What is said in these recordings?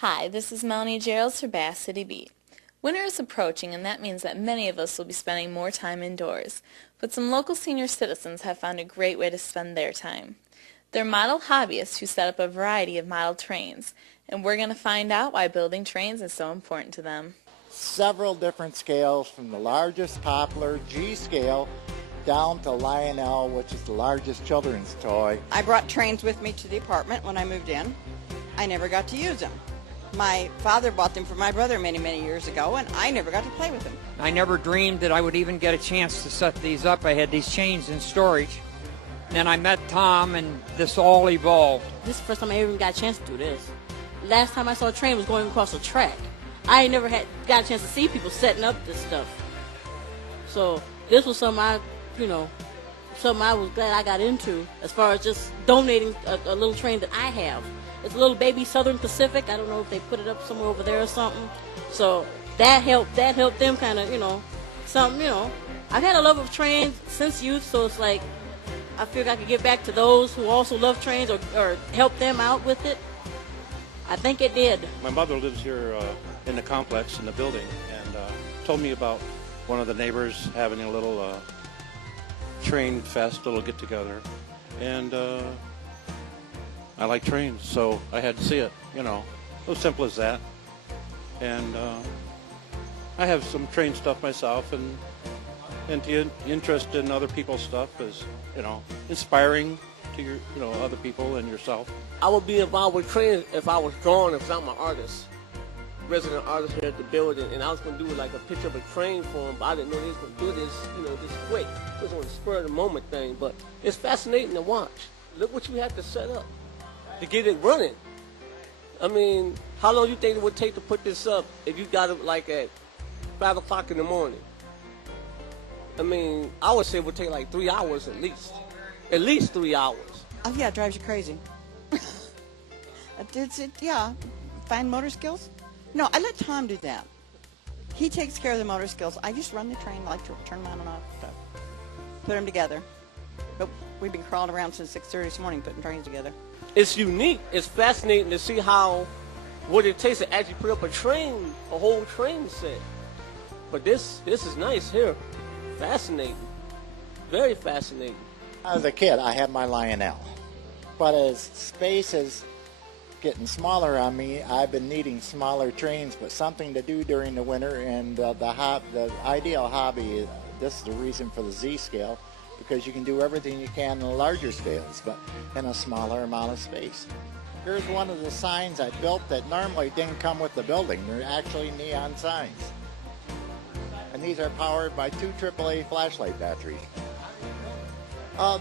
Hi, this is Melanie Geralds for Bass City Beat. Winter is approaching, and that means that many of us will be spending more time indoors. But some local senior citizens have found a great way to spend their time. They're model hobbyists who set up a variety of model trains, and we're going to find out why building trains is so important to them. Several different scales, from the largest poplar G scale down to Lionel, which is the largest children's toy. I brought trains with me to the apartment when I moved in. I never got to use them. My father bought them for my brother many, many years ago, and I never got to play with them. I never dreamed that I would even get a chance to set these up. I had these chains in storage. Then I met Tom, and this all evolved. This is the first time I ever got a chance to do this. Last time I saw a train was going across a track. I ain't never got a chance to see people setting up this stuff. So this was something something I was glad I got into, as far as just donating a little train that I have. It's a little baby Southern Pacific. I don't know if they put it up somewhere over there or something. So that helped them kind of, something, I've had a love of trains since youth, so it's like I figured I could get back to those who also love trains or help them out with it. I think it did. My mother lives here in the complex, in the building, and told me about one of the neighbors having a little train fest, little get-together, and I like trains, so I had to see it, so simple as that. And I have some train stuff myself, and the interest in other people's stuff is, inspiring to your, other people and yourself. I would be involved with trains if I was drawing, if I'm an artist, resident artist here at the building, and I was going to do like a picture of a train for them, but I didn't know they was going to do this, this quick. It was on a spur of the moment thing, but it's fascinating to watch. Look what you have to set up to get it running. I mean, how long do you think it would take to put this up if you got it like at 5 o'clock in the morning? I mean, I would say it would take like 3 hours at least. At least 3 hours. Oh, yeah, it drives you crazy. Yeah. Find motor skills? No, I let Tom do that. He takes care of the motor skills. I just run the train, like to turn them on and off, stuff. Put them together. But we've been crawling around since 6:30 this morning putting trains together. It's unique. It's fascinating to see what it takes to actually put up a whole train set. But this is nice here. Fascinating. Very fascinating. As a kid, I had my Lionel. But as space is getting smaller on me, I've been needing smaller trains, but something to do during the winter, and the ideal hobby, this is the reason for the Z scale, because you can do everything you can in the larger scales, but in a smaller amount of space. Here's one of the signs I built that normally didn't come with the building. They're actually neon signs. And these are powered by 2 AAA flashlight batteries.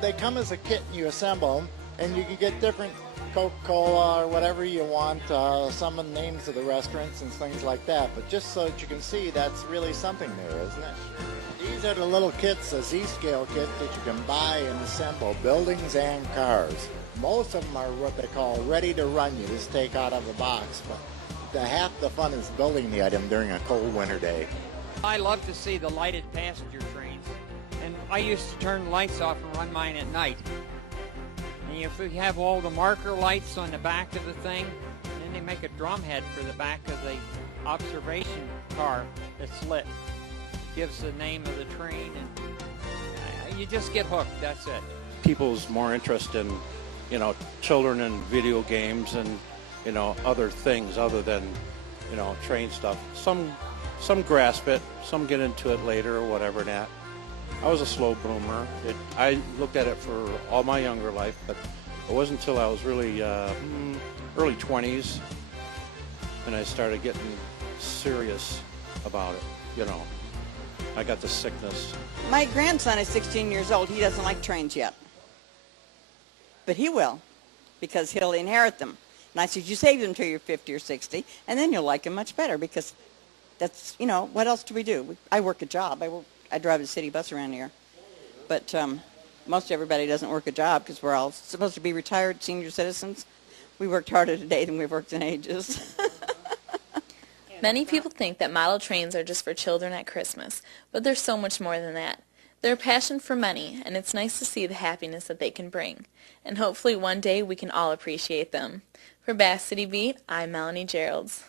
They come as a kit, and you assemble them, and you can get different Coca-Cola or whatever you want, some of the names of the restaurants and things like that, but just so that you can see that's really something there, isn't it? These are the little kits, the Z-scale kit that you can buy and assemble buildings and cars. Most of them are what they call ready to run. You just take out of a box, but half the fun is building the item during a cold winter day. I love to see the lighted passenger trains, and I used to turn the lights off and run mine at night. And if we have all the marker lights on the back of the thing, and then they make a drum head for the back of the observation car that's lit. Gives the name of the train, and you just get hooked. That's it. People's more interest in, children and video games and, other things other than, train stuff. Some grasp it, some get into it later or whatever that. I was a slow bloomer. I looked at it for all my younger life, but it wasn't until I was really early 20s and I started getting serious about it, I got the sickness. My grandson is 16 years old. He doesn't like trains yet. But he will, because he'll inherit them. And I said, you save them till you're 50 or 60, and then you'll like them much better, because that's, what else do we do? I work a job. I drive a city bus around here. But most everybody doesn't work a job, because we're all supposed to be retired senior citizens. We worked harder today than we've worked in ages. Many people think that model trains are just for children at Christmas, but they're so much more than that. They're a passion for many, and it's nice to see the happiness that they can bring. And hopefully one day we can all appreciate them. For Bass City Beat, I'm Melanie Geralds.